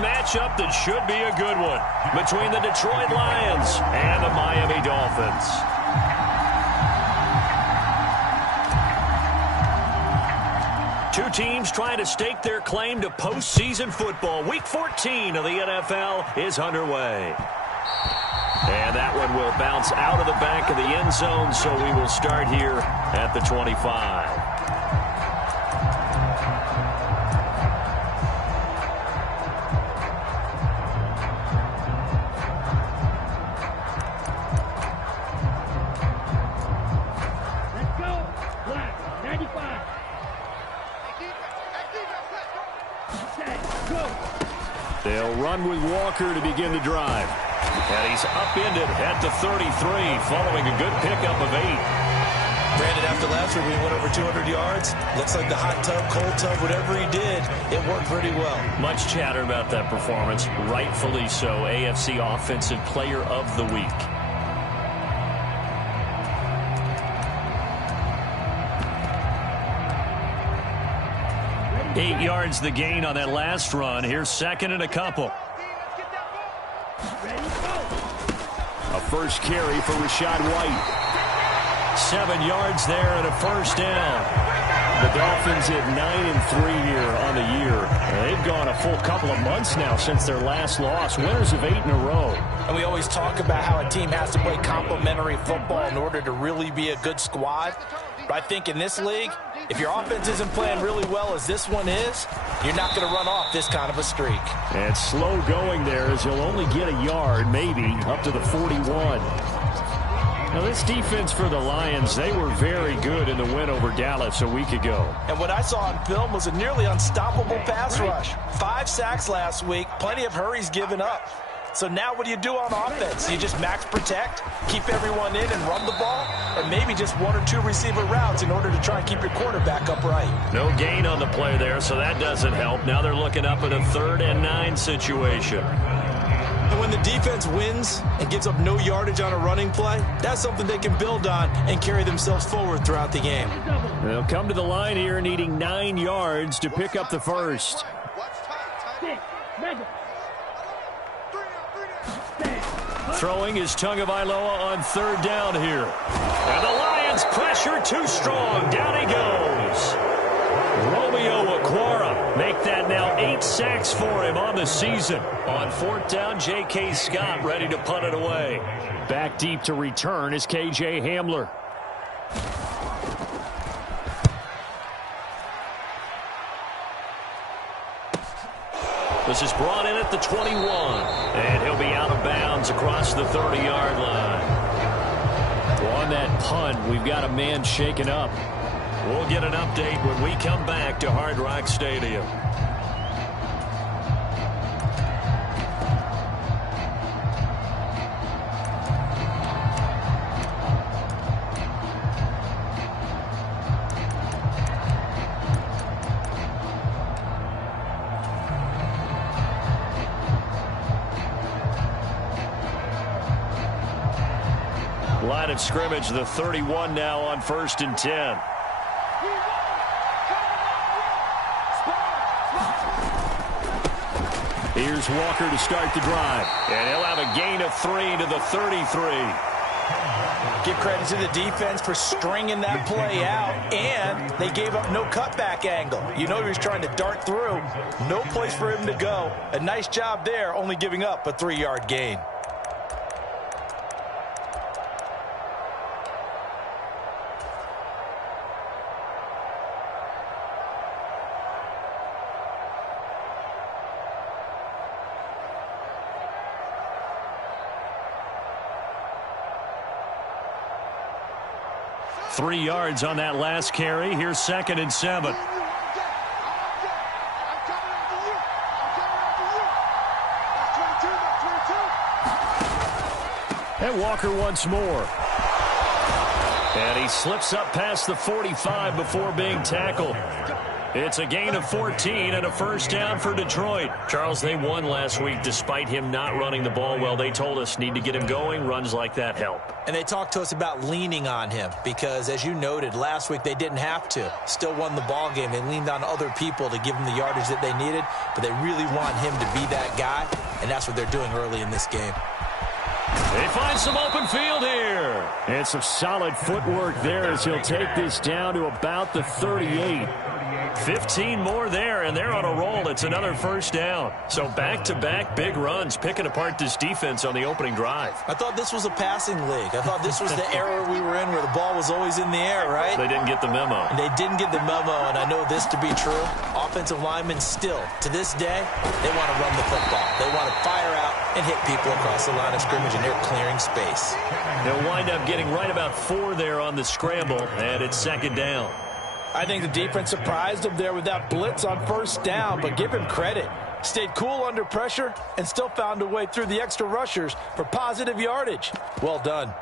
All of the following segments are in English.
matchup that should be a good one between the Detroit Lions and the Miami Dolphins. Two teams trying to stake their claim to postseason football. Week 14 of the NFL is underway. And that one will bounce out of the back of the end zone, so we will start here at the 25. They'll run with Walker to begin the drive. And he's upended at the 33 following a good pickup of 8. Brandon, after last week, we went over 200 yards. Looks like the hot tub, cold tub, whatever he did, it worked pretty well. Much chatter about that performance. Rightfully so. AFC Offensive Player of the Week. Eight yards the gain on that last run. Here's second and a couple. A first carry for Rachaad White. 7 yards there and a first down. The Dolphins at 9-3 here on the year. They've gone a full couple of months now since their last loss. Winners of 8 in a row. And we always talk about how a team has to play complementary football in order to really be a good squad. But I think in this league, if your offense isn't playing really well as this one is, you're not going to run off this kind of a streak. And slow going there as he'll only get a yard, maybe, up to the 41. Now, this defense for the Lions, they were very good in the win over Dallas a week ago. And what I saw on film was a nearly unstoppable pass rush. 5 sacks last week, plenty of hurries given up. So now what do you do on offense? You just max protect, keep everyone in and run the ball, or maybe just 1 or 2 receiver routes in order to try and keep your quarterback upright. No gain on the play there, so that doesn't help. Now they're looking up at a 3rd and 9 situation. And when the defense wins and gives up no yardage on a running play, that's something they can build on and carry themselves forward throughout the game. They'll come to the line here needing 9 yards to pick up the first. Throwing is Tagovailoa on 3rd down here. And the Lions pressure too strong. Down he goes. Romeo Okwara make that now 8 sacks for him on the season. On 4th down, J.K. Scott ready to punt it away. Back deep to return is K.J. Hamler. This is brought in at the 21. And he'll be out of bounds across the 30-yard line. Well, on that punt, we've got a man shaken up. We'll get an update when we come back to Hard Rock Stadium. Line of scrimmage, the 31 now on 1st and 10. Here's Walker to start the drive. And he'll have a gain of 3 to the 33. Give credit to the defense for stringing that play out, and they gave up no cutback angle. You know he was trying to dart through. No place for him to go. A nice job there, only giving up a 3-yard gain. Three yards on that last carry. Here's 2nd and 7. And Walker once more. And he slips up past the 45 before being tackled. It's a gain of 14 and a first down for Detroit. Charles, they won last week despite him not running the ball well. They told us need to get him going. Runs like that help. And they talked to us about leaning on him because, as you noted, last week they didn't have to. Still won the ball game. They leaned on other people to give them the yardage that they needed, but they really want him to be that guy, and that's what they're doing early in this game. They find some open field here. And some solid footwork there as he'll take this down to about the 38. 15 more there, and they're on a roll. It's another first down. So back-to-back big runs, picking apart this defense on the opening drive. I thought this was a passing league. I thought this was the era we were in where the ball was always in the air, right? They didn't get the memo. And they didn't get the memo, and I know this to be true. Offensive linemen still, to this day, they want to run the football. They want to fire out and hit people across the line of scrimmage, and they're clearing space. They'll wind up getting right about 4 there on the scramble, and it's second down. I think the defense surprised him there with that blitz on first down, but give him credit. Stayed cool under pressure and still found a way through the extra rushers for positive yardage. Well done.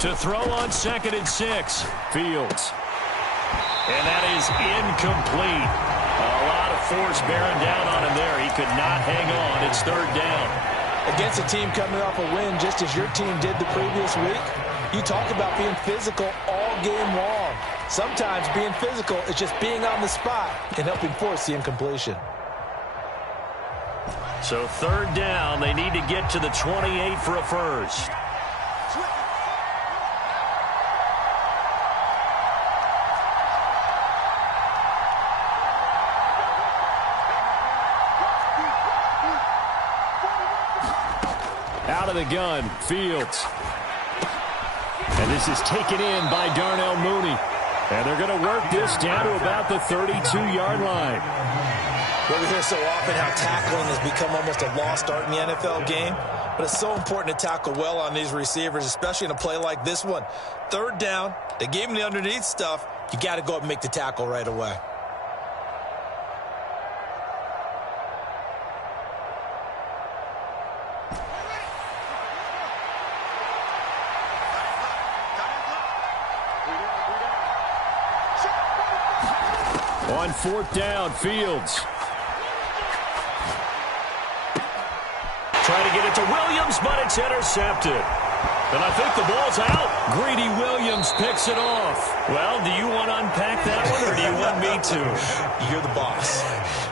To throw on 2nd and 6. Fields. And that is incomplete. A lot of force bearing down on him there. He could not hang on. It's 3rd down. Against a team coming off a win just as your team did the previous week, you talk about being physical all game long. Sometimes being physical is just being on the spot and helping force the incompletion. So 3rd down. They need to get to the 28 for a first. Out of the gun, Fields. And this is taken in by Darnell Mooney. And they're going to work this down to about the 32-yard line. Well, we hear so often how tackling has become almost a lost art in the NFL game. But it's so important to tackle well on these receivers, especially in a play like this one. 3rd down, they gave him the underneath stuff. You got to go up and make the tackle right away. On 4th down, Fields. Trying to get it to Williams, but it's intercepted. And I think the ball's out. Greedy Williams picks it off. Well, do you want to unpack that one, or do you want me to? You're the boss.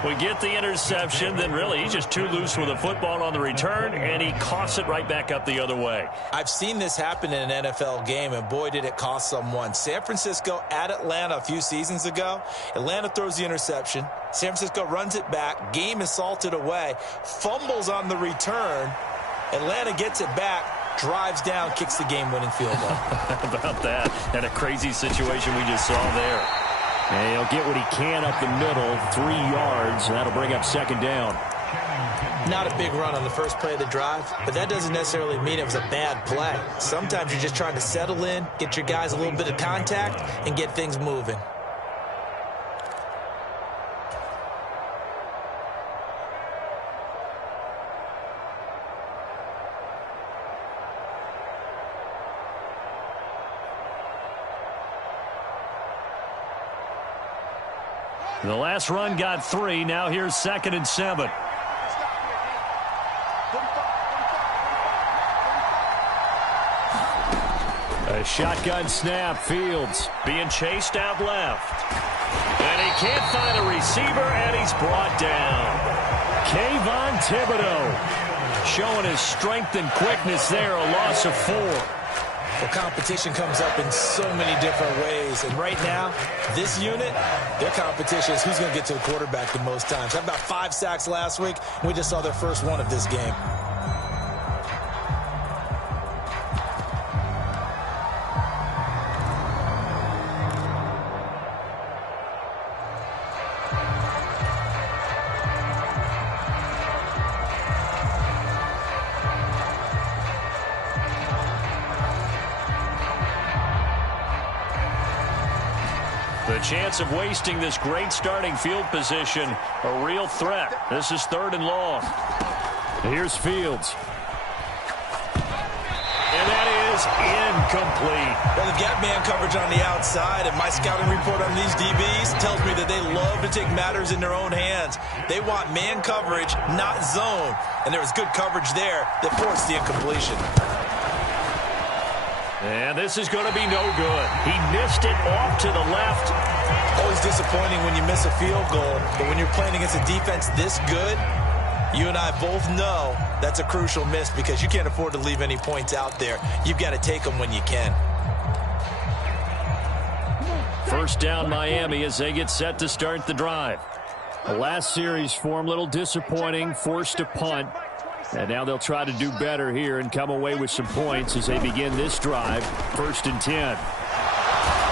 We get the interception, then really he's just too loose with the football on the return, and he coughs it right back up the other way. I've seen this happen in an NFL game, and boy, did it cost someone. San Francisco at Atlanta a few seasons ago. Atlanta throws the interception. San Francisco runs it back. Game is salted away. Fumbles on the return. Atlanta gets it back. Drives down, kicks the game-winning field goal. How about that? And a crazy situation we just saw there. And he'll get what he can up the middle, 3 yards. That'll bring up 2nd down. Not a big run on the first play of the drive, but that doesn't necessarily mean it was a bad play. Sometimes you're just trying to settle in, get your guys a little bit of contact, and get things moving. The last run got 3. Now here's 2nd and 7. A shotgun snap. Fields being chased out left. And he can't find a receiver, and he's brought down. Kayvon Thibodeaux showing his strength and quickness there. A loss of 4. Well, competition comes up in so many different ways. And right now, this unit, their competition is who's going to get to the quarterback the most times. Had about 5 sacks last week, and we just saw their first one of this game. The chance of wasting this great starting field position, a real threat. This is 3rd and long. Here's Fields. And that is incomplete. Well, they've got man coverage on the outside, and my scouting report on these DBs tells me that they love to take matters in their own hands. They want man coverage, not zone. And there was good coverage there that forced the incompletion. And this is going to be no good. He missed it off to the left. Always disappointing when you miss a field goal, but when you're playing against a defense this good, you and I both know that's a crucial miss because you can't afford to leave any points out there. You've got to take them when you can. First down Miami as they get set to start the drive. The last series for them, a little disappointing, forced a punt. And now they'll try to do better here and come away with some points as they begin this drive. 1st and 10.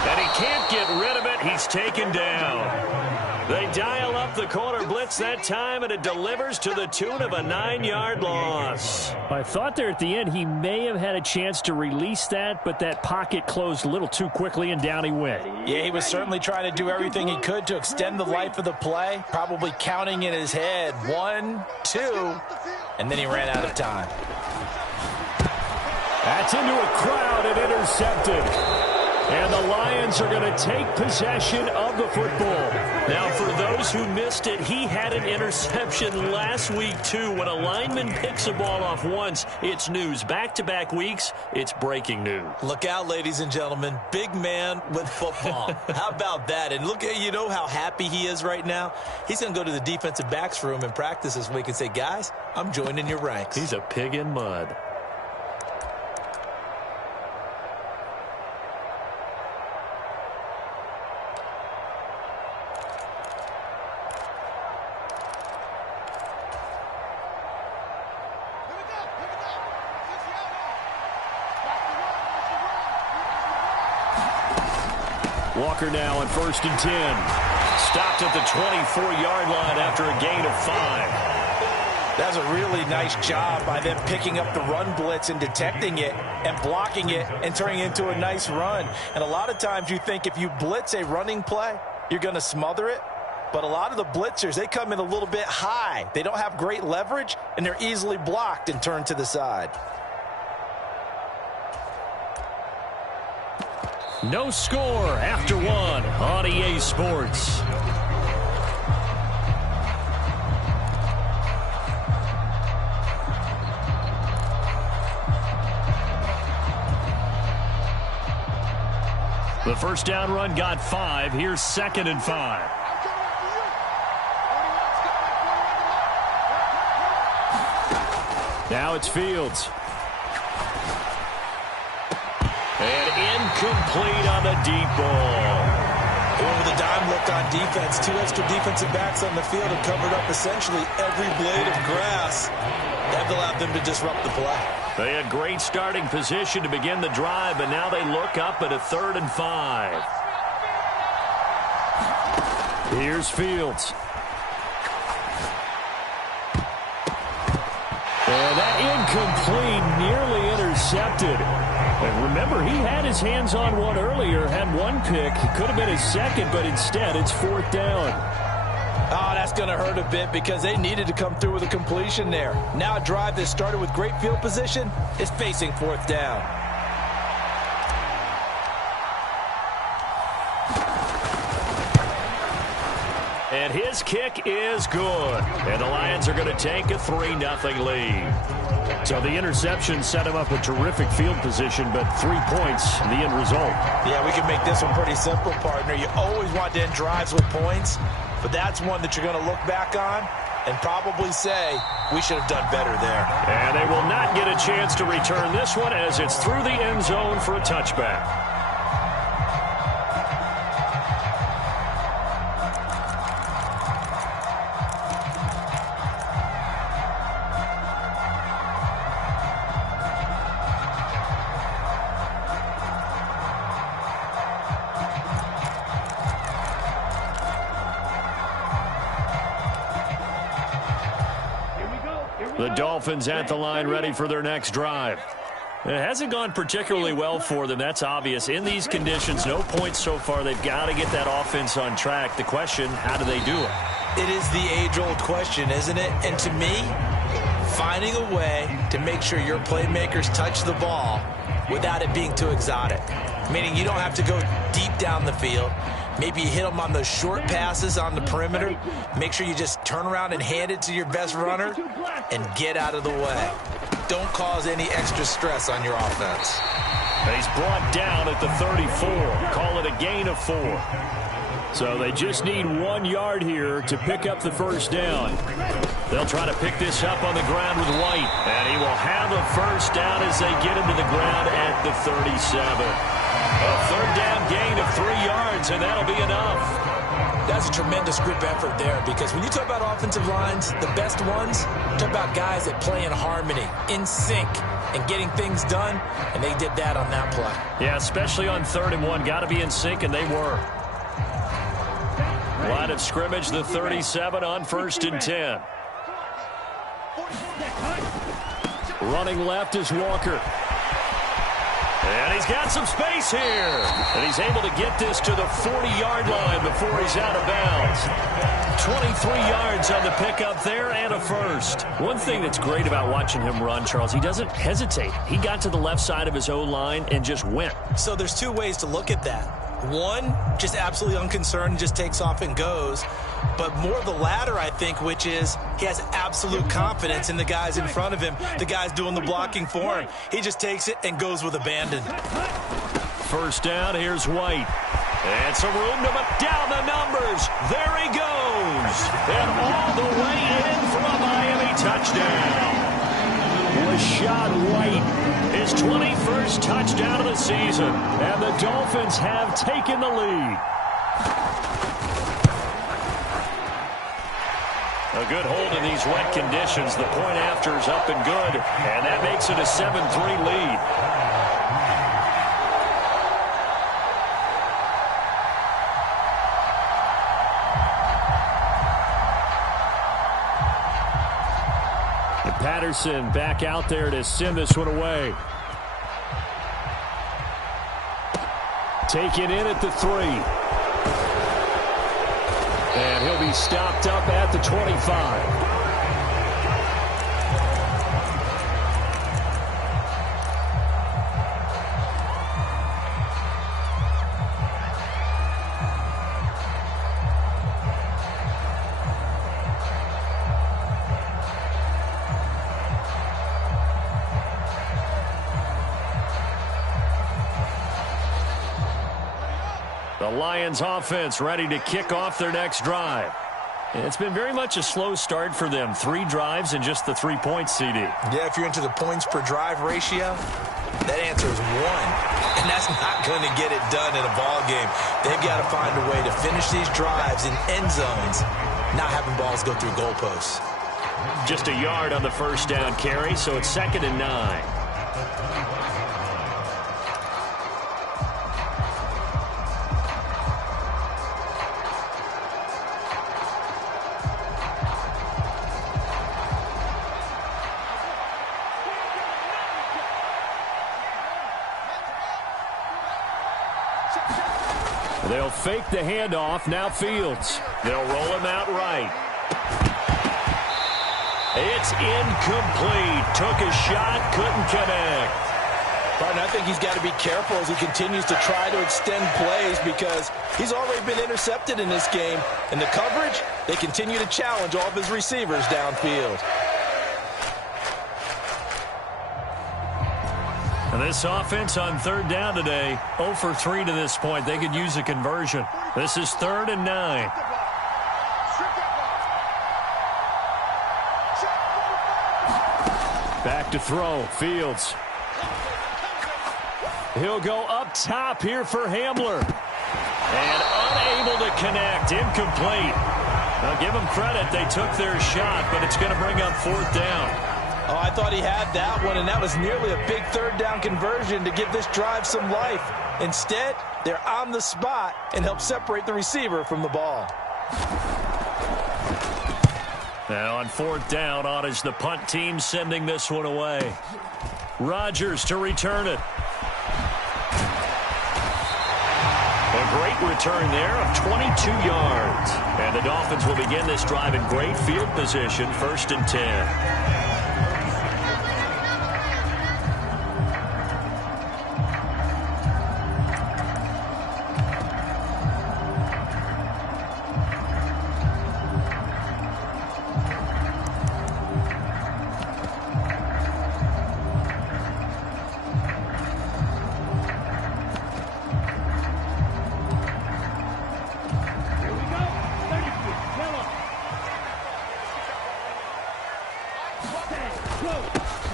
And he can't get rid of it. He's taken down. They dial up the corner blitz that time, and it delivers to the tune of a 9-yard loss. I thought there at the end he may have had a chance to release that, but that pocket closed a little too quickly, and down he went. Yeah, he was certainly trying to do everything he could to extend the life of the play, probably counting in his head 1, 2, and then he ran out of time. That's into a crowd and intercepted. And the Lions are going to take possession of the football. Now, for those who missed it, he had an interception last week, too. When a lineman picks a ball off once, it's news. Back-to-back weeks, it's breaking news. Look out, ladies and gentlemen. Big man with football. How about that? And look at, you know how happy he is right now? He's going to go to the defensive backs room and practice this week and say, guys, I'm joining your ranks. He's a pig in mud. Walker now on 1st and 10. Stopped at the 24-yard line after a gain of 5. That's a really nice job by them picking up the run blitz and detecting it and blocking it and turning it into a nice run. And a lot of times you think if you blitz a running play, you're going to smother it. But a lot of the blitzers, they come in a little bit high. They don't have great leverage, and they're easily blocked and turned to the side. No score after 1 on EA Sports. The first down run got 5. Here's 2nd and 5. Now it's Fields. And incomplete on the deep ball. With a dime look on defense, 2 extra defensive backs on the field have covered up essentially every blade of grass. That allowed them to disrupt the play. They had great starting position to begin the drive, but now they look up at a 3rd and 5. Here's Fields. And that incomplete, nearly intercepted. And remember, he had his hands on one earlier, had one pick. It could have been his second, but instead it's 4th down. Oh, that's going to hurt a bit because they needed to come through with a completion there. Now a drive that started with great field position is facing 4th down. And his kick is good. And the Lions are going to take a 3-0 lead. So the interception set him up with terrific field position, but 3 points in the end result. Yeah, we can make this one pretty simple, partner. You always want to end drives with points, but that's one that you're going to look back on and probably say, we should have done better there. And they will not get a chance to return this one as it's through the end zone for a touchback. The Dolphins at the line ready for their next drive. It hasn't gone particularly well for them. That's obvious. In these conditions, no points so far. They've got to get that offense on track. The question, how do they do it? It is the age-old question, isn't it? And to me, finding a way to make sure your playmakers touch the ball without it being too exotic. Meaning you don't have to go deep down the field. Maybe you hit them on those short passes on the perimeter. Make sure you just turn around and hand it to your best runner and get out of the way. Don't cause any extra stress on your offense. And he's brought down at the 34. Call it a gain of 4. So they just need 1 yard here to pick up the first down. They'll try to pick this up on the ground with White. And he will have a first down as they get him to the ground at the 37. A third down gain of 3 yards, and that'll be enough. That's a tremendous group effort there, because when you talk about offensive lines, the best ones, talk about guys that play in harmony, in sync, and getting things done, and they did that on that play. Yeah, especially on 3rd and 1. Got to be in sync, and they were. Line of scrimmage, the 37 on 1st and 10. Running left is Walker. And he's got some space here. And he's able to get this to the 40-yard line before he's out of bounds. 23 yards on the pickup there and a first. One thing that's great about watching him run, Charles, he doesn't hesitate. He got to the left side of his O-line and just went. So there's 2 ways to look at that. One, just absolutely unconcerned, just takes off and goes. But more the latter, I think, which is he has absolute confidence in the guys in front of him, the guys doing the blocking for him. He just takes it and goes with abandon. First down, here's White. And some room to down the numbers. There he goes. And all the way in for a Miami touchdown. Rachaad White, his 21st touchdown of the season. And the Dolphins have taken the lead. A good hold in these wet conditions. The point after is up and good. And that makes it a 7-3 lead. Patterson back out there to send this one away. Taken in at the 3. And he'll be stopped up at the 25. The Lions offense ready to kick off their next drive. It's been very much a slow start for them. 3 drives and just the 3 points, CD. Yeah, if you're into the points per drive ratio, that answer is 1. And that's not going to get it done in a ball game. They've got to find a way to finish these drives in end zones, not having balls go through goalposts. Just a yard on the first down carry, so it's 2nd and 9. They'll fake the handoff. Now Fields. They'll roll him out right. It's incomplete. Took a shot, couldn't connect. But I think he's got to be careful as he continues to try to extend plays, because he's already been intercepted in this game. And the coverage, they continue to challenge all of his receivers downfield. And this offense on 3rd down today, 0 for 3 to this point. They could use a conversion. This is 3rd and 9. Back to throw. Fields. He'll go up top here for Hamler. And unable to connect. Incomplete. Now give them credit. They took their shot, but it's going to bring up 4th down. Oh, I thought he had that one, and that was nearly a big 3rd down conversion to give this drive some life. Instead, they're on the spot and help separate the receiver from the ball. Now on 4th down, on is the punt team sending this one away. Rodgers to return it. A great return there of 22 yards. And the Dolphins will begin this drive in great field position, 1st and 10.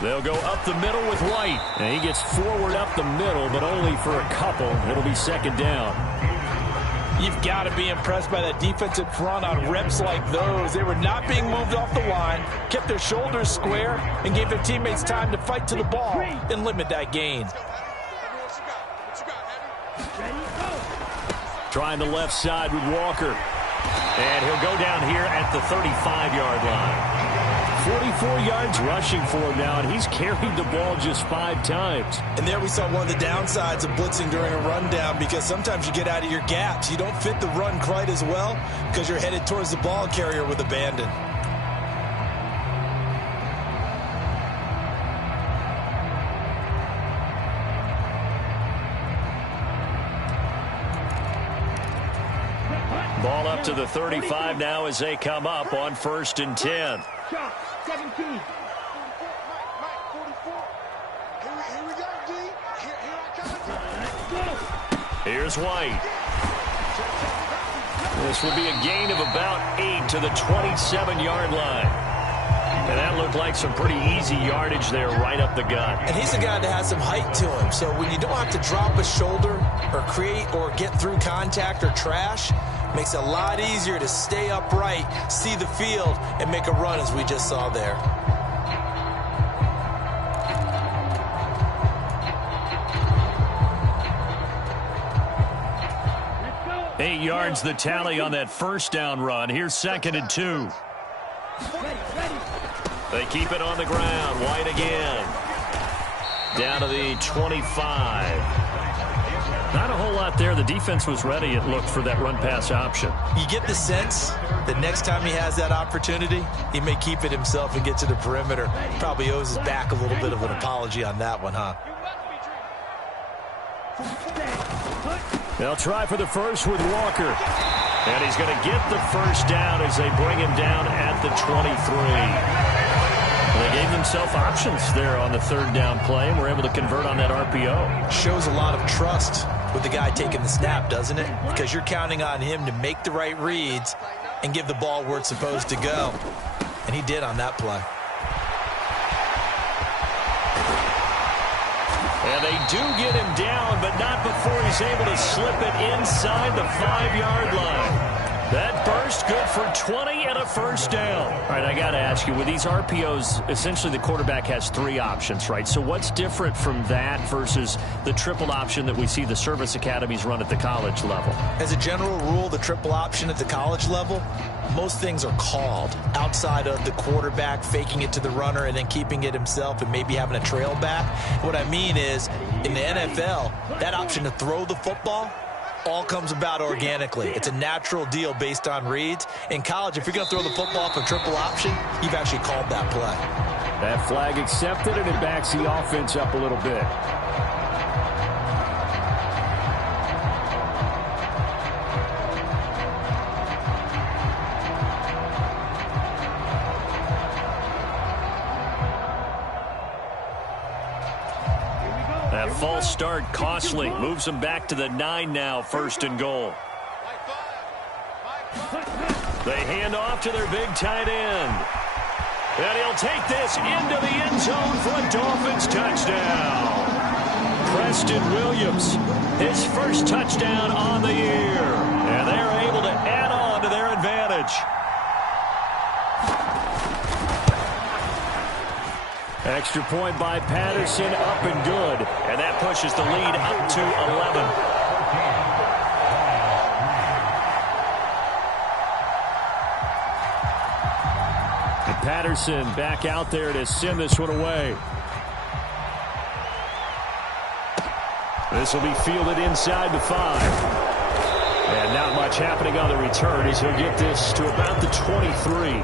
They'll go up the middle with White. And he gets forward up the middle, but only for a couple. It'll be 2nd down. You've got to be impressed by that defensive front on reps like those. They were not being moved off the line, kept their shoulders square, and gave their teammates time to fight to the ball and limit that gain. Trying the left side with Walker. And he'll go down here at the 35-yard line. 44 yards rushing for him now, and he's carried the ball just 5 times. And there we saw one of the downsides of blitzing during a rundown, because sometimes you get out of your gaps. You don't fit the run quite as well because you're headed towards the ball carrier with abandon. Ball up to the 35 now as they come up on 1st and 10. 17. Mike, 44. Here we go, D. Here I come. Here's White. This will be a gain of about 8 to the 27-yard line. And that looked like some pretty easy yardage there right up the gut. And he's a guy that has some height to him. So when you don't have to drop a shoulder or create or get through contact or trash, makes it a lot easier to stay upright, see the field, and make a run as we just saw there. Go. 8 yards the tally on that 1st down run. Here's 2nd and 2. They keep it on the ground. White again. Down to the 25. Not a whole lot there. The defense was ready, it looked, for that run-pass option. You get the sense that next time he has that opportunity, he may keep it himself and get to the perimeter. Probably owes his back a little bit of an apology on that one, huh? They'll try for the first with Walker. And he's going to get the 1st down as they bring him down at the 23. They gave themselves options there on the 3rd down play, and were able to convert on that RPO. Shows a lot of trust with the guy taking the snap, doesn't it? Because you're counting on him to make the right reads and give the ball where it's supposed to go. And he did on that play. And they do get him down, but not before he's able to slip it inside the 5-yard line. That burst good for 20 and a 1st down. All right, I got to ask you, with these RPOs, essentially the quarterback has 3 options, right? So what's different from that versus the triple option that we see the service academies run at the college level? As a general rule, the triple option at the college level, most things are called outside of the quarterback faking it to the runner and then keeping it himself and maybe having a trail back. What I mean is, in the NFL, that option to throw the football all comes about organically. It's a natural deal based on reads. In college, if you're going to throw the football for triple option, you've actually called that play. That flag accepted, and it backs the offense up a little bit. That false start costly. Moves him back to the 9 now, 1st and goal. They hand off to their big tight end. And he'll take this into the end zone for a Dolphins touchdown. Preston Williams, his 1st touchdown on the year. And they're able to add on to their advantage. Extra point by Patterson, up and good. And that pushes the lead up to 11. And Patterson back out there to send this one away. This will be fielded inside the 5. And not much happening on the return as he'll get this to about the 23.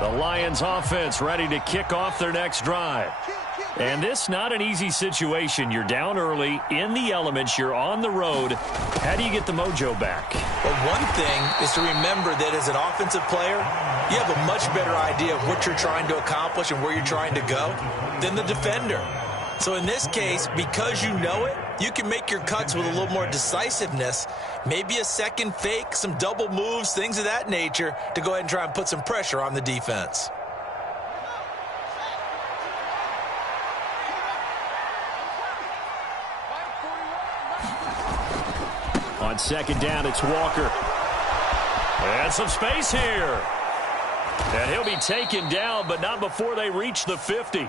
The Lions offense ready to kick off their next drive. And this not an easy situation. You're down early, in the elements, you're on the road. How do you get the mojo back? Well, one thing is to remember that as an offensive player, you have a much better idea of what you're trying to accomplish and where you're trying to go than the defender. So in this case, because you know it, you can make your cuts with a little more decisiveness, maybe a second fake, some double moves, things of that nature, to go ahead and try and put some pressure on the defense. On second down, it's Walker. And some space here. And he'll be taken down, but not before they reach the 50.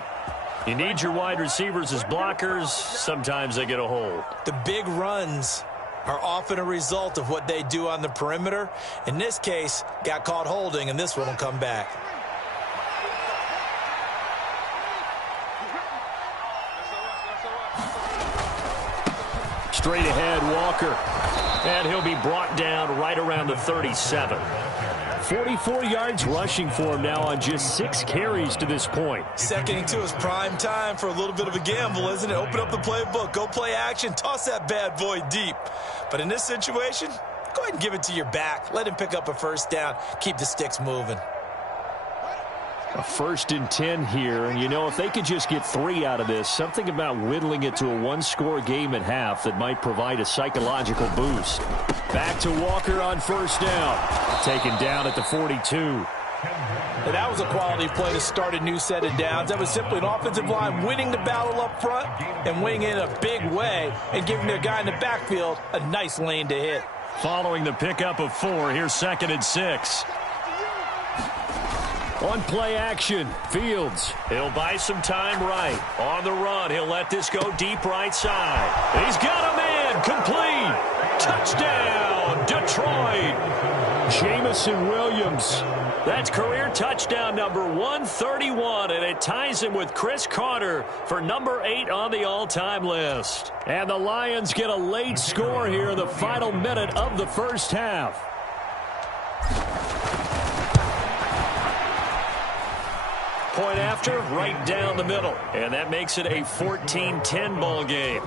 You need your wide receivers as blockers. Sometimes they get a hold. The big runs are often a result of what they do on the perimeter. In this case, got caught holding, and this one will come back. Straight ahead, Walker. And he'll be brought down right around the 37. 44 yards rushing for him now on just 6 carries to this point. Second and 2 is prime time for a little bit of a gamble, isn't it? Open up the playbook, go play action, toss that bad boy deep. But in this situation, go ahead and give it to your back. Let him pick up a first down. Keep the sticks moving. A 1st and 10 here, and you know, if they could just get 3 out of this, something about whittling it to a 1-score game at half that might provide a psychological boost. Back to Walker on 1st down. Taken down at the 42. And that was a quality play to start a new set of downs. That was simply an offensive line winning the battle up front and winning it in a big way and giving their guy in the backfield a nice lane to hit. Following the pickup of 4, here's 2nd and 6. On play action, Fields. He'll buy some time right. On the run, he'll let this go deep right side. He's got a man, complete. Touchdown, Detroit. Jameson Williams. That's career touchdown number 131, and it ties him with Chris Carter for number 8 on the all-time list. And the Lions get a late score here in the final minute of the first half. Point after, right down the middle. And that makes it a 14-10 ball game.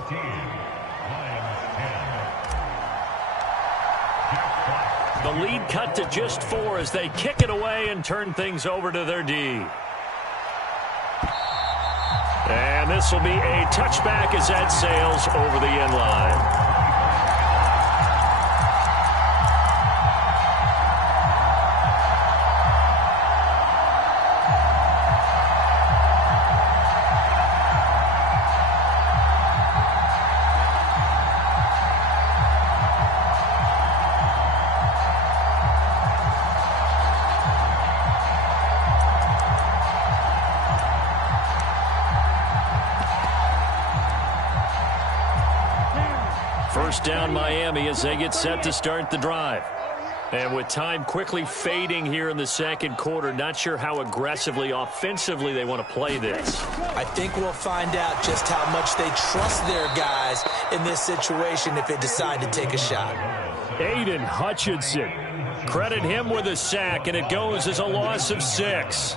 The lead cut to just 4 as they kick it away and turn things over to their D. And this will be a touchback as that sails over the end line. First down Miami as they get set to start the drive. And with time quickly fading here in the second quarter, not sure how aggressively, offensively they want to play this. I think we'll find out just how much they trust their guys in this situation if they decide to take a shot. Aiden Hutchinson. Credit him with a sack, and it goes as a loss of 6.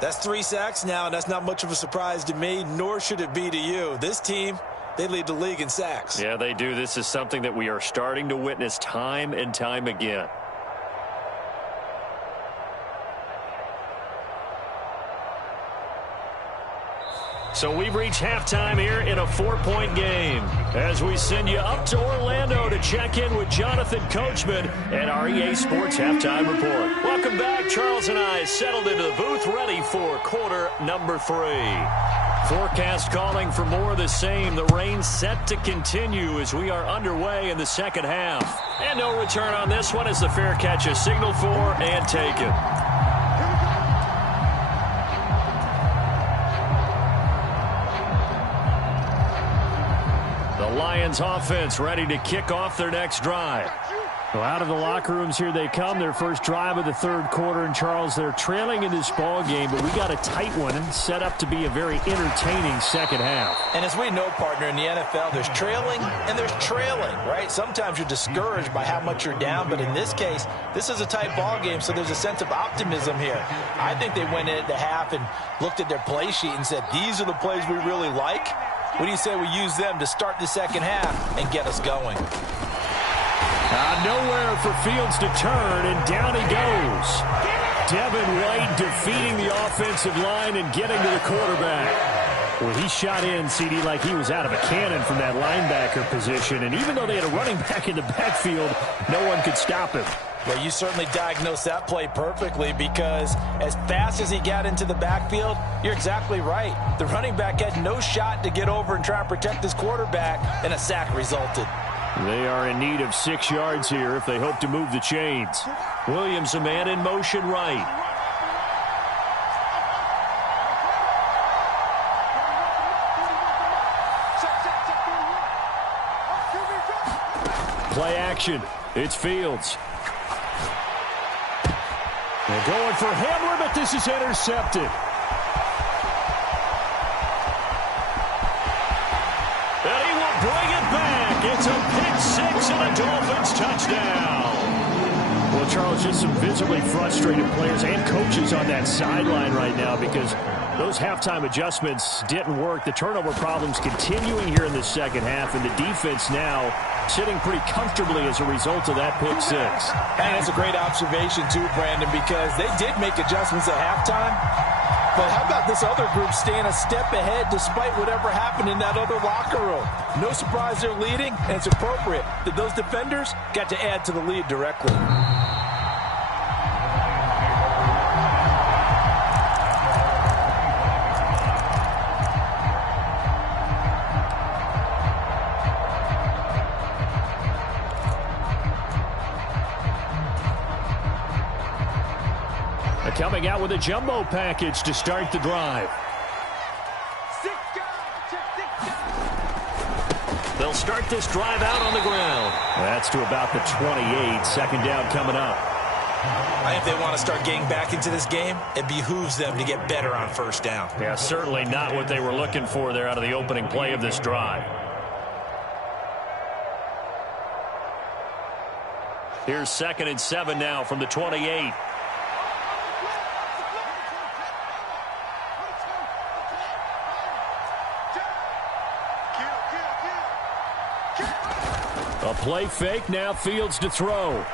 That's 3 sacks now, and that's not much of a surprise to me, nor should it be to you. This team, they lead the league in sacks. Yeah, they do. This is something that we are starting to witness time and time again. So we've reached halftime here in a 4-point game as we send you up to Orlando to check in with Jonathan Coachman at our EA Sports Halftime Report. Welcome back. Charles and I settled into the booth ready for quarter number 3. Forecast calling for more of the same. The rain set to continue as we are underway in the second half. And no return on this one as the fair catch is signaled for and taken. The Lions offense ready to kick off their next drive. Well, out of the locker rooms here they come. Their first drive of the third quarter. And, Charles, they're trailing in this ball game, but we got a tight one and set up to be a very entertaining second half. And as we know, partner, in the NFL, there's trailing and there's trailing, right? Sometimes you're discouraged by how much you're down, but in this case, this is a tight ball game, so there's a sense of optimism here. I think they went into half and looked at their play sheet and said, these are the plays we really like. What do you say we use them to start the second half and get us going? Nowhere for Fields to turn, and down he goes. Devin White defeating the offensive line and getting to the quarterback. Well, he shot in, CD, like he was out of a cannon from that linebacker position. And even though they had a running back in the backfield, no one could stop him. Well, you certainly diagnosed that play perfectly because as fast as he got into the backfield, you're exactly right. The running back had no shot to get over and try and protect his quarterback, and a sack resulted. They are in need of 6 yards here if they hope to move the chains. Williams, a man in motion right. Play action. It's Fields. They're going for Hamler, but this is intercepted. And he will bring it back. It's a pick six and a Dolphins touchdown. Well, Charles, just some visibly frustrated players and coaches on that sideline right now because those halftime adjustments didn't work. The turnover problems continuing here in the second half, and the defense now sitting pretty comfortably as a result of that pick six. And that's a great observation, too, Brandon, because they did make adjustments at halftime. But how about this other group staying a step ahead despite whatever happened in that other locker room? No surprise they're leading, and it's appropriate that those defenders got to add to the lead directly. Coming out with a jumbo package to start the drive. They'll start this drive out on the ground. That's to about the 28. Second down coming up. I think they want to start getting back into this game. It behooves them to get better on first down. Yeah, certainly not what they were looking for there out of the opening play of this drive. Here's 2nd and 7 now from the 28. A play fake, now Fields to throw. And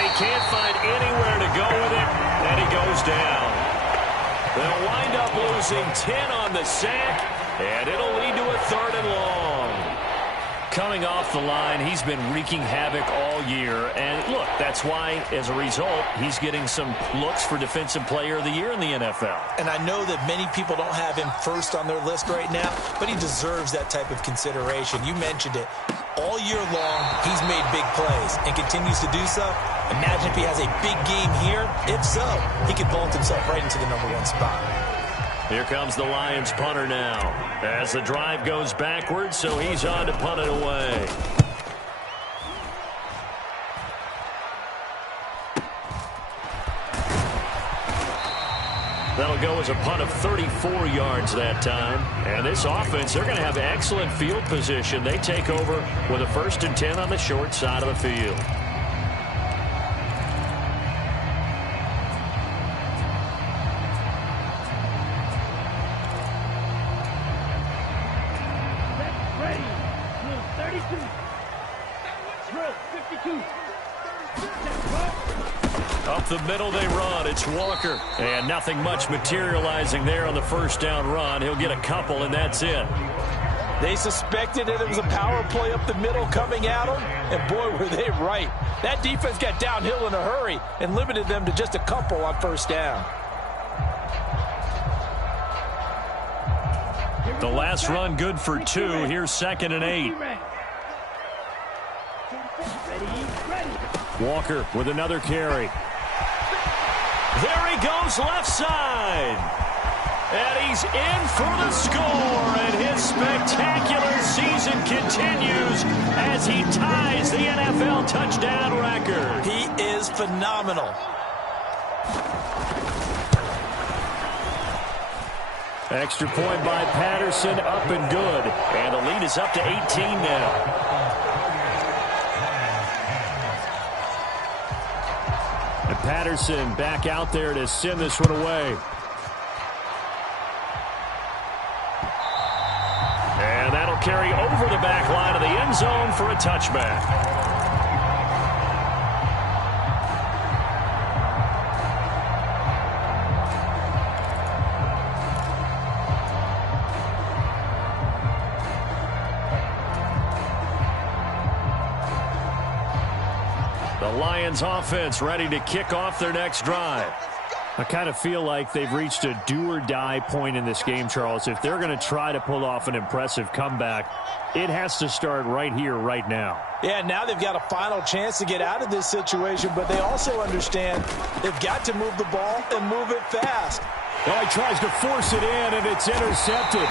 he can't find anywhere to go with it, and he goes down. They'll wind up losing 10 on the sack, and it'll lead to a 3rd and long. Coming off the line, he's been wreaking havoc all year. And look, that's why, as a result, he's getting some looks for Defensive Player of the Year in the NFL. And I know that many people don't have him first on their list right now, but he deserves that type of consideration. You mentioned it. All year long, he's made big plays and continues to do so. Imagine if he has a big game here. If so, he could vault himself right into the #1 spot. Here comes the Lions punter now as the drive goes backwards, so he's on to punt it away. That'll go as a punt of 34 yards that time. And this offense, they're going to have excellent field position. They take over with a 1st and 10 on the short side of the field. Up the middle they run. It's Walker. And nothing much materializing there on the 1st down run. He'll get a couple, and that's it. They suspected that it was a power play up the middle coming at them, and boy, were they right. That defense got downhill in a hurry and limited them to just a couple on 1st down. The last run good for 2. Here's 2nd and 8. Walker with another carry. There he goes left side. And he's in for the score. And his spectacular season continues as he ties the NFL touchdown record. He is phenomenal. Extra point by Patterson, up and good. And the lead is up to 18 now. And Patterson back out there to send this one away. And that'll carry over the back line of the end zone for a touchback. The Lions offense ready to kick off their next drive. I kind of feel like they've reached a do-or-die point in this game, Charles. If they're going to try to pull off an impressive comeback, it has to start right here, right now. Yeah, now they've got a final chance to get out of this situation, but they also understand they've got to move the ball and move it fast. Oh, he tries to force it in, and it's intercepted.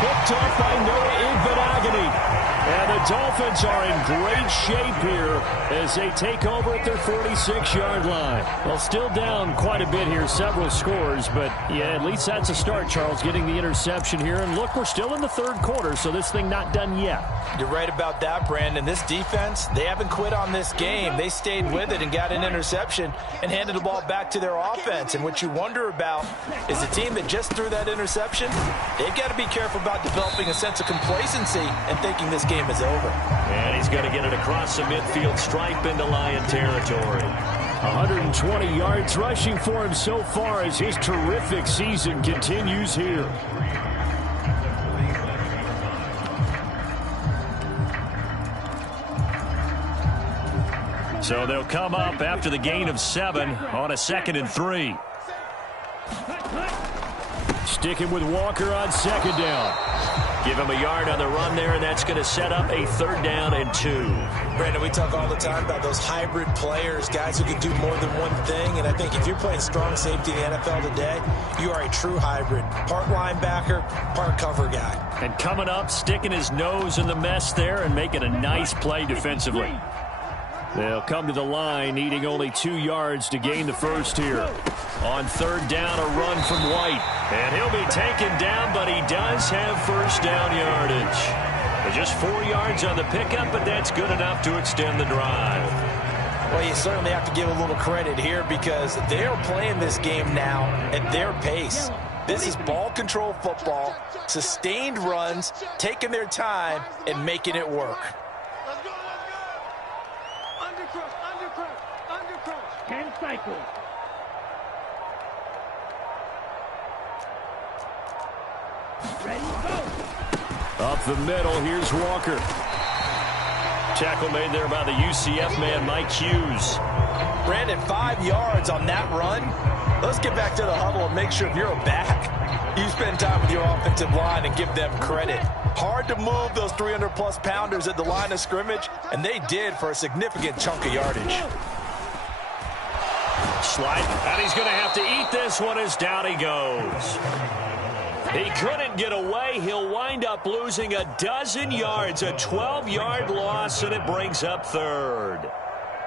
Picked up by Noah Igbinoghene. And the Dolphins are in great shape here as they take over at their 46-yard line. Well, still down quite a bit here, several scores, but yeah, at least that's a start, Charles, getting the interception here. And look, we're still in the third quarter, so this thing not done yet. You're right about that, Brandon. This defense, they haven't quit on this game. They stayed with it and got an interception and handed the ball back to their offense. And what you wonder about is the team that just threw that interception, they've got to be careful about developing a sense of complacency and thinking this game is over. And he's going to get it across the midfield stripe into Lion territory. 120 yards rushing for him so far as his terrific season continues here. So they'll come up after the gain of 7 on a 2nd and 3. Sticking with Walker on 2nd down. Give him a yard on the run there, and that's going to set up a 3rd down and 2. Brandon, we talk all the time about those hybrid players, guys who can do more than one thing. And I think if you're playing strong safety in the NFL today, you are a true hybrid. Part linebacker, part cover guy. And coming up, sticking his nose in the mess there and making a nice play defensively. They'll come to the line, needing only 2 yards to gain the first here. On 3rd down, a run from White. And he'll be taken down, but he does have first down yardage. But just 4 yards on the pickup, but that's good enough to extend the drive. Well, you certainly have to give a little credit here because they're playing this game now at their pace. This is ball control football, sustained runs, taking their time, and making it work. Undercross. 10 cycles. Ready, go. Up the middle, here's Walker. Tackle made there by the UCF man, Mike Hughes. Brandon, 5 yards on that run. Let's get back to the huddle and make sure if you're a back, you spend time with your offensive line and give them credit. Hard to move those 300-plus pounders at the line of scrimmage, and they did for a significant chunk of yardage. Slide, and he's going to have to eat this one as down he goes. He couldn't get away. He'll wind up losing a dozen yards, a 12-yard loss, and it brings up 3rd.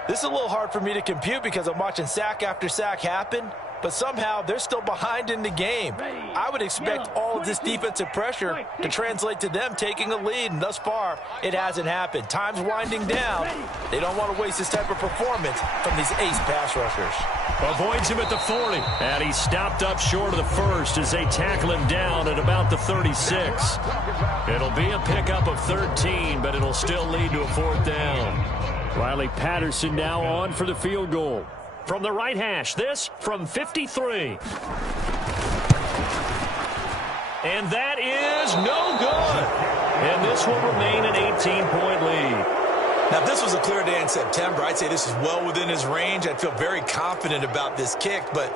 This is a little hard for me to compute because I'm watching sack after sack happen, but somehow they're still behind in the game. I would expect all of this defensive pressure to translate to them taking a lead, and thus far, it hasn't happened. Time's winding down. They don't want to waste this type of performance from these ace pass rushers. Avoids him at the 40, and he's stopped up short of the first as they tackle him down at about the 36. It'll be a pickup of 13, but it'll still lead to a 4th down. Riley Patterson now on for the field goal. From the right hash, this from 53. And that is no good. And this will remain an 18-point lead. Now, if this was a clear day in September, I'd say this is well within his range. I'd feel very confident about this kick, but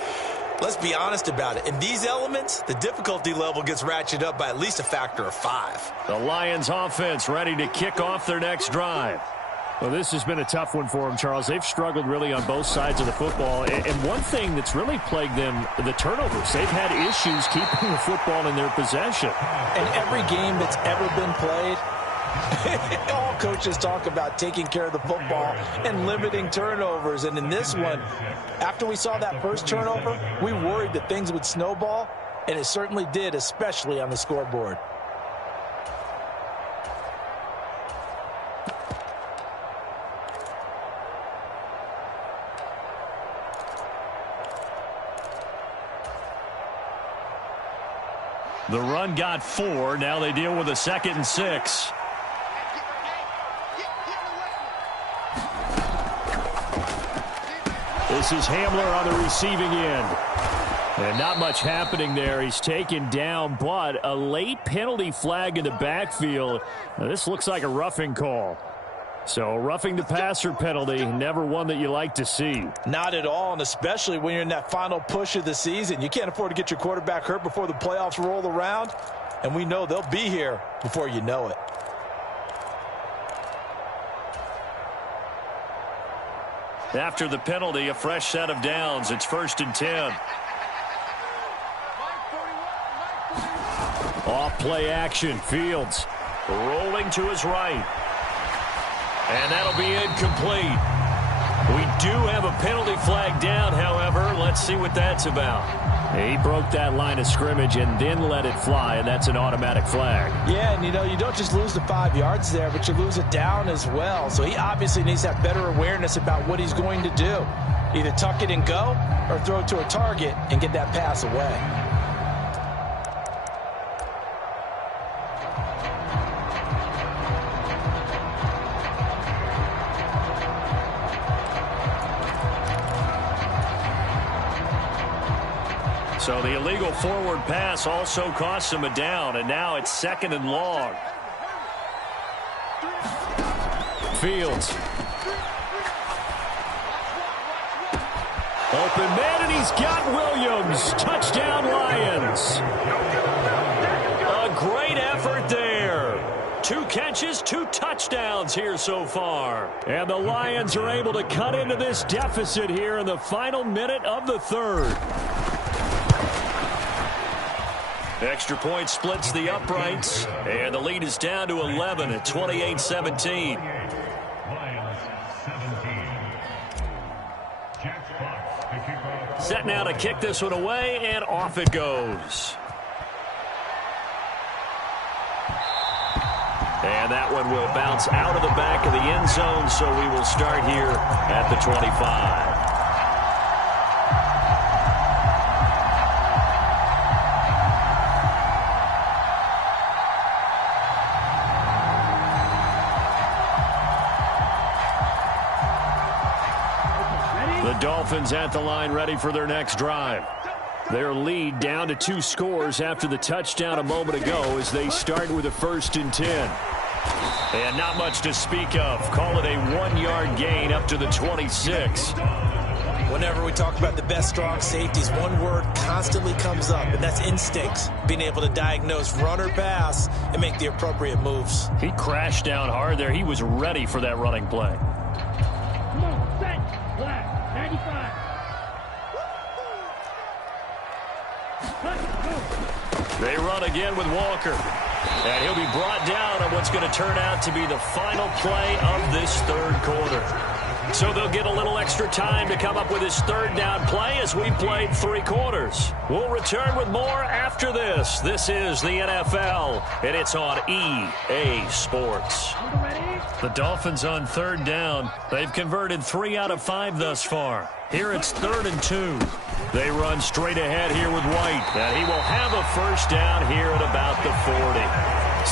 Let's be honest about it. In these elements, the difficulty level gets ratcheted up by at least a factor of 5. The Lions offense ready to kick off their next drive. Well, this has been a tough one for them, Charles. They've struggled really on both sides of the football. And one thing that's really plagued them, the turnovers. They've had issues keeping the football in their possession. And every game that's ever been played, all coaches talk about taking care of the football and limiting turnovers. And in this one, after we saw that first turnover, we worried that things would snowball, and it certainly did, especially on the scoreboard. The run got 4. Now they deal with a 2nd and 6. This is Hamler on the receiving end. And not much happening there. He's taken down, but a late penalty flag in the backfield. Now, this looks like a roughing call. So roughing the passer penalty, never one that you like to see. Not at all, and especially when you're in that final push of the season. You can't afford to get your quarterback hurt before the playoffs roll around, and we know they'll be here before you know it. After the penalty, a fresh set of downs. It's 1st and 10. Off play action. Fields Rolling to his right. And that'll be incomplete. We do have a penalty flag down, however. Let's see what that's about. He broke that line of scrimmage and then let it fly, and that's an automatic flag. Yeah, and you don't just lose the 5 yards there, but you lose it down as well. So he obviously needs to have better awareness about what he's going to do. Either tuck it and go or throw it to a target and get that pass away. So the illegal forward pass also costs him a down, and now it's 2nd and long. Fields. Open man, and he's got Williams. Touchdown, Lions. A great effort there. 2 catches, 2 touchdowns here so far. And the Lions are able to cut into this deficit here in the final minute of the 3rd. Extra point splits the uprights, and the lead is down to 11 at 28-17. Set now to kick this one away, and off it goes. And that one will bounce out of the back of the end zone, so we will start here at the 25. Dolphins at the line ready for their next drive. Their lead down to 2 scores after the touchdown a moment ago as they start with a 1st and 10. And not much to speak of. Call it a 1-yard gain up to the 26. Whenever we talk about the best strong safeties, one word constantly comes up, and that's instincts. Being able to diagnose run or pass and make the appropriate moves. He crashed down hard there. He was ready for that running play. Come on, set, flag, 95. They run again with Walker. And he'll be brought down on what's going to turn out to be the final play of this 3rd quarter. So they'll get a little extra time to come up with his 3rd down play as we played 3 quarters. We'll return with more after this. This is the NFL, and it's on EA Sports. The Dolphins on 3rd down. They've converted 3 out of 5 thus far. Here it's 3rd and 2. They run straight ahead here with White. And he will have a 1st down here at about the 40.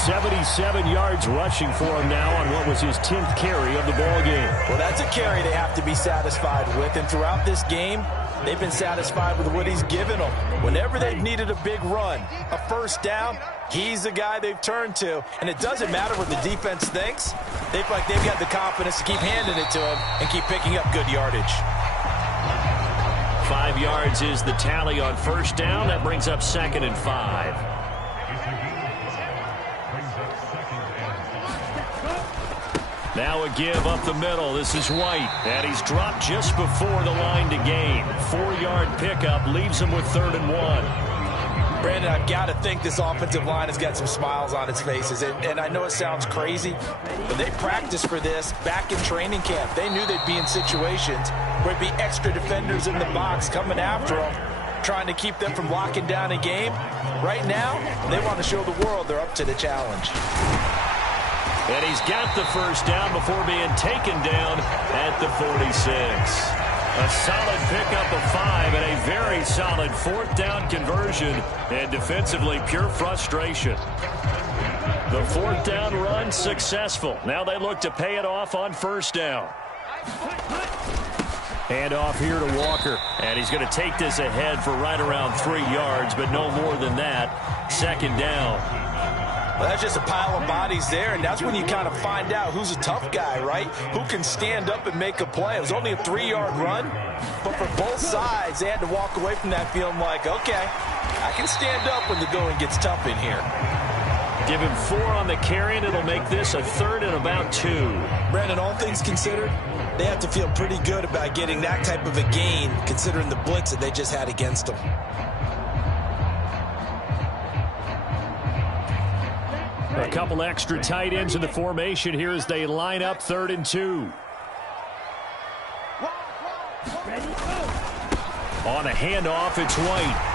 77 yards rushing for him now on what was his 10th carry of the ball game. Well, that's a carry they have to be satisfied with. And throughout this game, they've been satisfied with what he's given them. Whenever they've needed a big run, a 1st down, he's the guy they've turned to. And it doesn't matter what the defense thinks. They feel like they've got the confidence to keep handing it to him and keep picking up good yardage. 5 yards is the tally on first down. That brings up 2nd and 5. Now a give up the middle. This is White. And he's dropped just before the line to gain. 4-yard pickup leaves him with 3rd and 1. Brandon, I've got to think this offensive line has got some smiles on its faces. And I know it sounds crazy, but they practiced for this back in training camp. They knew they'd be in situations where there'd be extra defenders in the box coming after them, trying to keep them from locking down a game. Right now, they want to show the world they're up to the challenge. And he's got the first down before being taken down at the 46. A solid pickup of 5 and a very solid 4th down conversion. And defensively, pure frustration. The 4th down run successful. Now they look to pay it off on first down. Hand off here to Walker. And he's going to take this ahead for right around 3 yards, but no more than that. 2nd down. Well, that's just a pile of bodies there, and that's when you kind of find out who's a tough guy, right? Who can stand up and make a play. It was only a 3-yard run, but for both sides, they had to walk away from that feeling like, okay, I can stand up when the going gets tough in here. Give him 4 on the carry, and it'll make this a 3rd and about 2. Brandon, all things considered, they have to feel pretty good about getting that type of a gain, considering the blitz that they just had against them. A couple extra tight ends in the formation here as they line up 3rd and 2. On a handoff, it's White.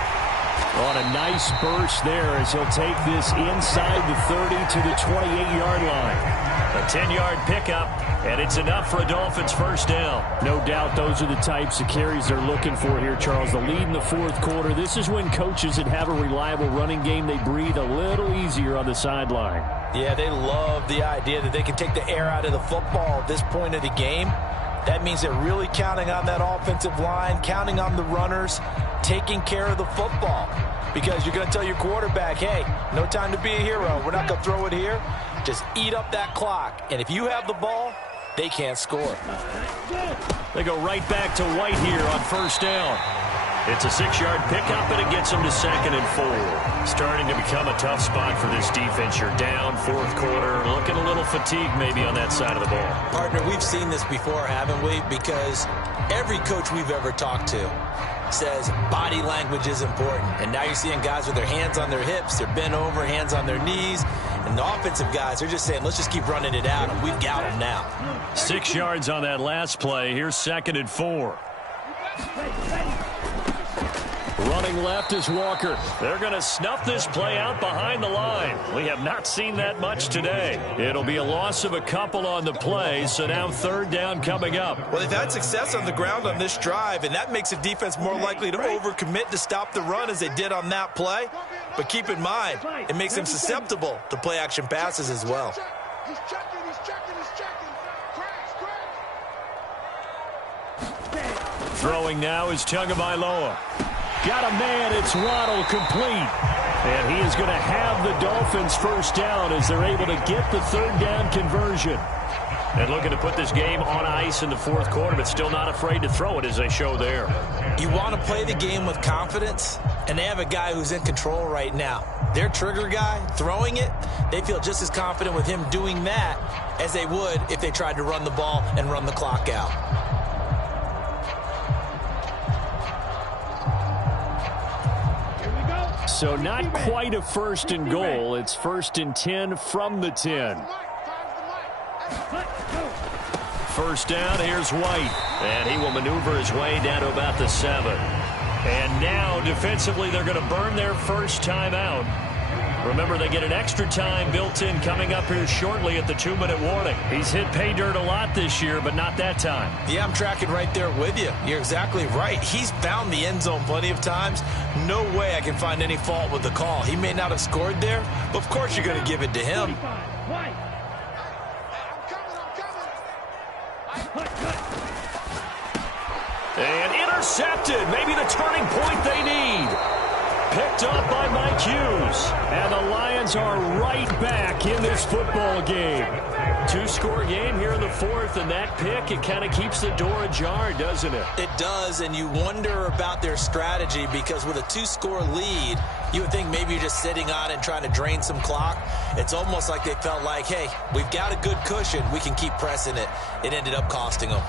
On a nice burst there as he'll take this inside the 30 to the 28-yard line. A 10-yard pickup, and it's enough for a Dolphins first down. No doubt those are the types of carries they're looking for here, Charles. The lead in the 4th quarter. This is when coaches that have a reliable running game, they breathe a little easier on the sideline. Yeah, they love the idea that they can take the air out of the football at this point of the game. That means they're really counting on that offensive line, counting on the runners, taking care of the football. Because you're going to tell your quarterback, hey, no time to be a hero. We're not going to throw it here. Just eat up that clock. And if you have the ball, they can't score. They go right back to White here on first down. It's a 6-yard pickup, and it gets them to 2nd and 4. Starting to become a tough spot for this defense. You're down 4th quarter, looking a little fatigued maybe on that side of the ball. Partner, we've seen this before, haven't we? Because every coach we've ever talked to says body language is important. And now you're seeing guys with their hands on their hips, they're bent over, hands on their knees. And the offensive guys, they're just saying, let's just keep running it out, and we've got them now. 6 yards on that last play. Here's 2nd and 4. Running left is Walker. They're going to snuff this play out behind the line. We have not seen that much today. It'll be a loss of a couple on the play, so now 3rd down coming up. Well, they've had success on the ground on this drive, and that makes the defense more likely to overcommit to stop the run as they did on that play. But keep in mind, it makes them susceptible to play-action passes as well. He's checking. Throwing now is Tagovailoa. Got a man, it's Waddle, complete. And he is going to have the Dolphins first down as they're able to get the 3rd down conversion. And looking to put this game on ice in the 4th quarter, but still not afraid to throw it as they show there. You want to play the game with confidence, and they have a guy who's in control right now. Their trigger guy, throwing it, they feel just as confident with him doing that as they would if they tried to run the ball and run the clock out. So not quite a 1st and goal. It's 1st and 10 from the 10. First down, here's White. And he will maneuver his way down to about the 7. And now, defensively, they're going to burn their first time out. Remember, they get an extra time built in coming up here shortly at the 2-minute warning. He's hit pay dirt a lot this year, but not that time. Yeah, I'm tracking right there with you. You're exactly right. He's found the end zone plenty of times. No way I can find any fault with the call. He may not have scored there, but of course you're going to give it to him. And intercepted. Maybe the turning point they need. Picked up by Mike Hughes. And the Lions Lions are right back in this football game. Two-score game here in the fourth, and that pick, it kind of keeps the door ajar, doesn't it? It does, and you wonder about their strategy because with a two-score lead, you would think maybe you're just sitting on it and trying to drain some clock. It's almost like they felt like, hey, we've got a good cushion. We can keep pressing it. It ended up costing them.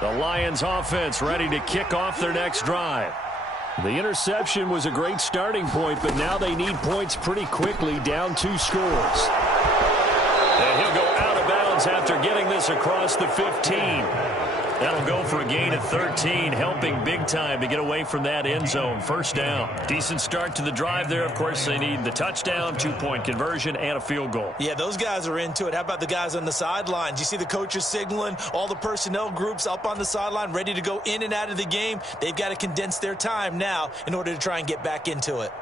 The Lions offense ready to kick off their next drive. The interception was a great starting point, but now they need points pretty quickly, down 2 scores. And he'll go out of bounds after getting this across the 15. That'll go for a gain of 13, helping big time to get away from that end zone. First down. Decent start to the drive there. Of course, they need the touchdown, 2-point conversion, and a field goal. Yeah, those guys are into it. How about the guys on the sidelines? You see the coaches signaling, all the personnel groups up on the sideline ready to go in and out of the game. They've got to condense their time now in order to try and get back into it.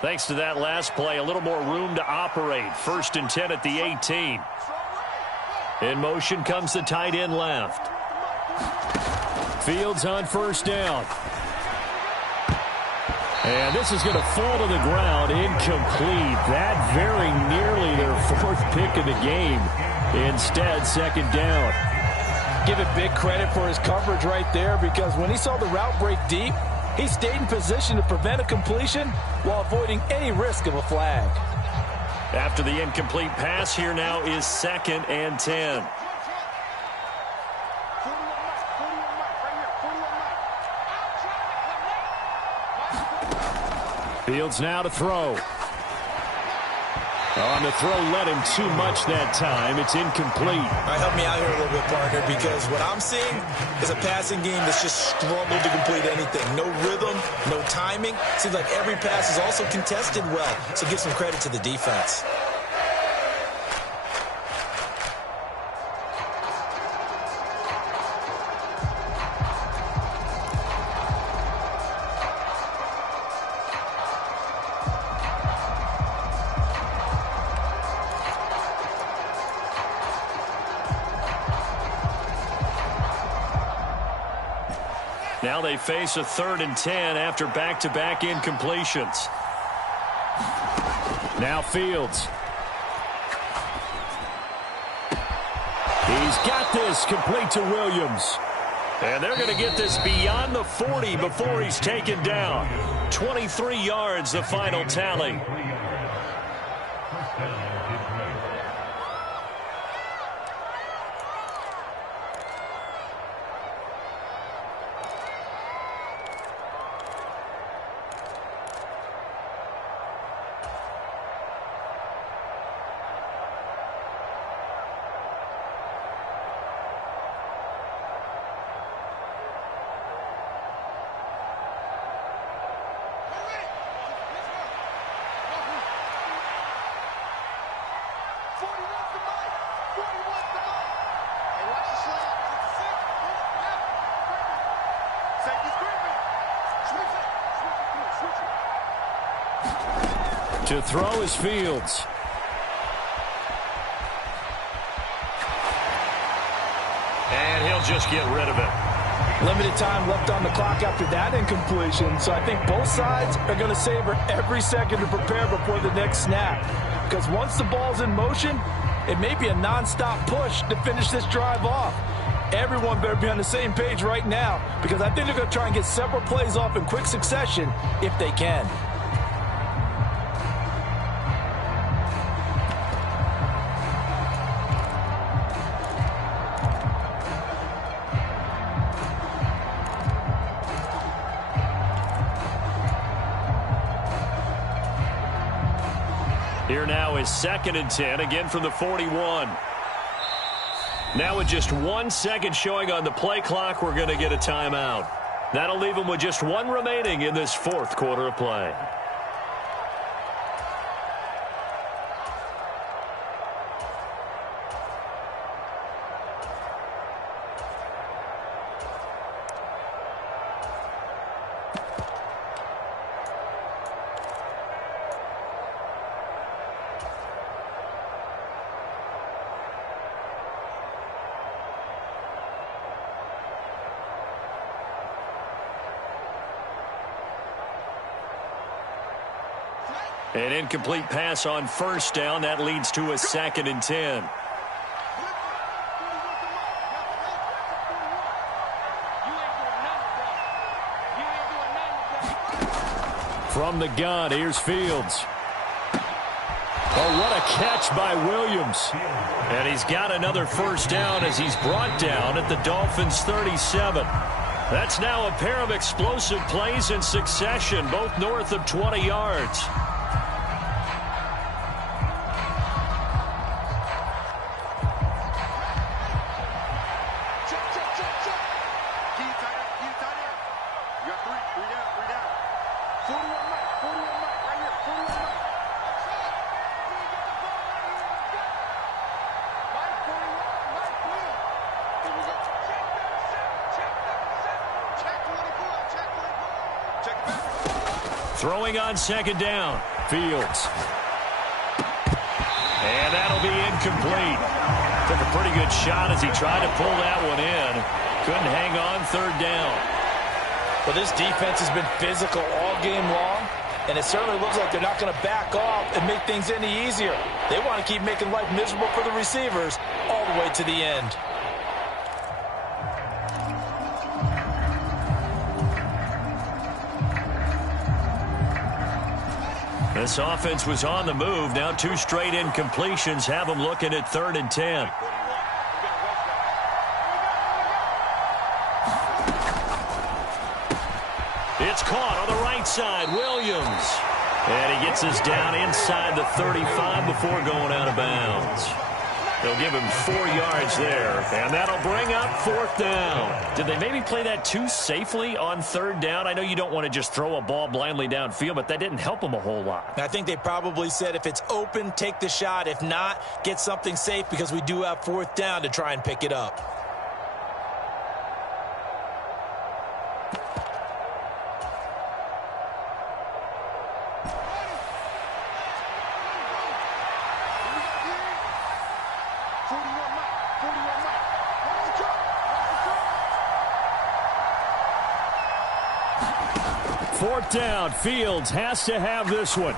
Thanks to that last play, a little more room to operate. 1st and 10 at the 18. In motion comes the tight end left. Fields on first down. And this is going to fall to the ground, incomplete. That very nearly their 4th pick of the game. Instead, 2nd down. Give it big credit for his coverage right there, because when he saw the route break deep, he stayed in position to prevent a completion while avoiding any risk of a flag. After the incomplete pass, here now is 2nd and 10. Fields now to throw. On the throw, let him too much that time. It's incomplete. All right, help me out here a little bit, partner, because what I'm seeing is a passing game that's just struggled to complete anything. No rhythm, no timing. Seems like every pass is also contested well, so give some credit to the defense. Now they face a 3rd and 10 after back-to-back incompletions. Now Fields. He's got this complete to Williams. And they're going to get this beyond the 40 before he's taken down. 23 yards, the final tally. To throw is Fields. And he'll just get rid of it. Limited time left on the clock after that incompletion, so I think both sides are going to savor every second to prepare before the next snap. Because once the ball's in motion, it may be a nonstop push to finish this drive off. Everyone better be on the same page right now, because I think they're going to try and get several plays off in quick succession if they can. Here now is 2nd and 10, again from the 41. Now with just 1 second showing on the play clock, we're going to get a timeout. That'll leave them with just 1 remaining in this 4th quarter of play. An incomplete pass on first down. That leads to a 2nd and 10. From the gun, here's Fields. Oh, what a catch by Williams. And he's got another first down as he's brought down at the Dolphins' 37. That's now a pair of explosive plays in succession, both north of 20 yards. Throwing on 2nd down. Fields. And that'll be incomplete. Took a pretty good shot as he tried to pull that one in. Couldn't hang on 3rd down. Well, this defense has been physical all game long, and it certainly looks like they're not going to back off and make things any easier. They want to keep making life miserable for the receivers all the way to the end. This offense was on the move. Now 2 straight incompletions have them looking at 3rd and 10. It's caught on the right side. Williams. And he gets us down inside the 35 before going out of bounds. They'll give him 4 yards there, and that'll bring up 4th down. Did they maybe play that too safely on 3rd down? I know you don't want to just throw a ball blindly downfield, but that didn't help them a whole lot. I think they probably said if it's open, take the shot. If not, get something safe because we do have 4th down to try and pick it up. Fourth down. Fields has to have this one.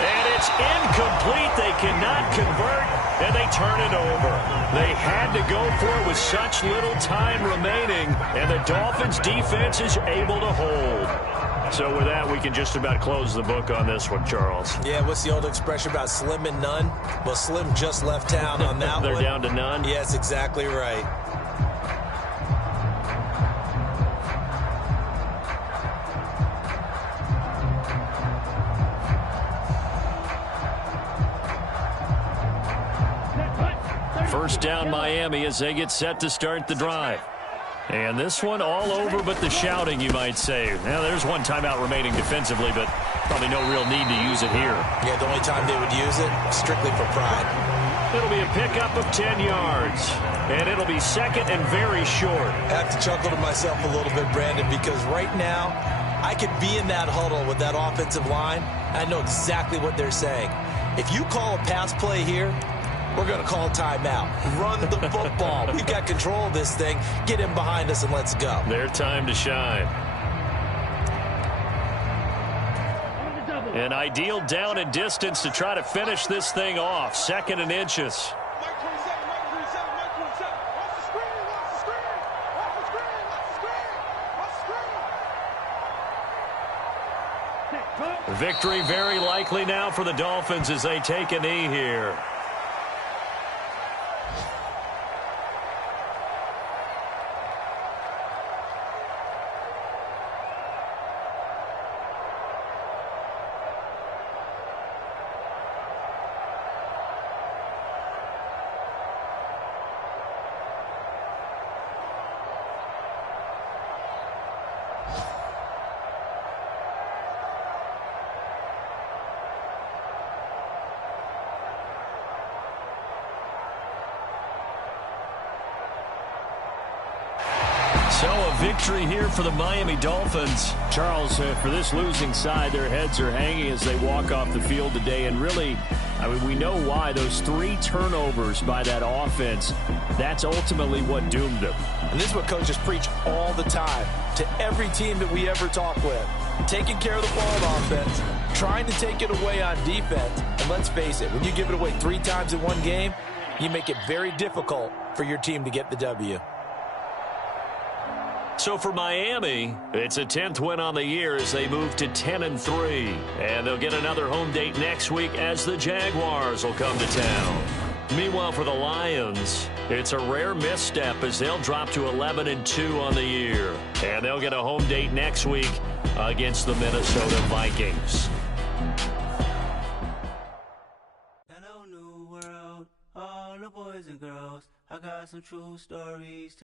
And it's incomplete. They cannot convert, and they turn it over. They had to go for it with such little time remaining, and the Dolphins' defense is able to hold. So with that, we can just about close the book on this one, Charles. Yeah, what's the old expression about slim and none? Well, Slim just left town on that They're one. down to none? Yes, exactly right. First down Miami as they get set to start the drive. And this one all over but the shouting, you might say. Now, there's one timeout remaining defensively, but probably no real need to use it here. Yeah, the only time they would use it, strictly for pride. It'll be a pickup of 10 yards. And it'll be 2nd and very short. I have to chuckle to myself a little bit, Brandon, because right now, I could be in that huddle with that offensive line. I know exactly what they're saying. If you call a pass play here, we're going to call timeout. Run the football. We've got control of this thing. Get in behind us and let's go. Their time to shine. An ideal down and distance to try to finish this thing off. 2nd and inches. Victory very likely now for the Dolphins as they take a knee here. So a victory here for the Miami Dolphins. Charles, for this losing side, their heads are hanging as they walk off the field today. And really, I mean, we know why. Those 3 turnovers by that offense, that's ultimately what doomed them. And this is what coaches preach all the time to every team that we ever talk with. Taking care of the ball on offense, trying to take it away on defense. And let's face it, when you give it away 3 times in one game, you make it very difficult for your team to get the W. So for Miami, it's a 10th win on the year as they move to 10-3. And they'll get another home date next week as the Jaguars will come to town. Meanwhile, for the Lions, it's a rare misstep as they'll drop to 11-2 on the year. And they'll get a home date next week against the Minnesota Vikings. Hello, new world, all the boys and girls. I got some true stories.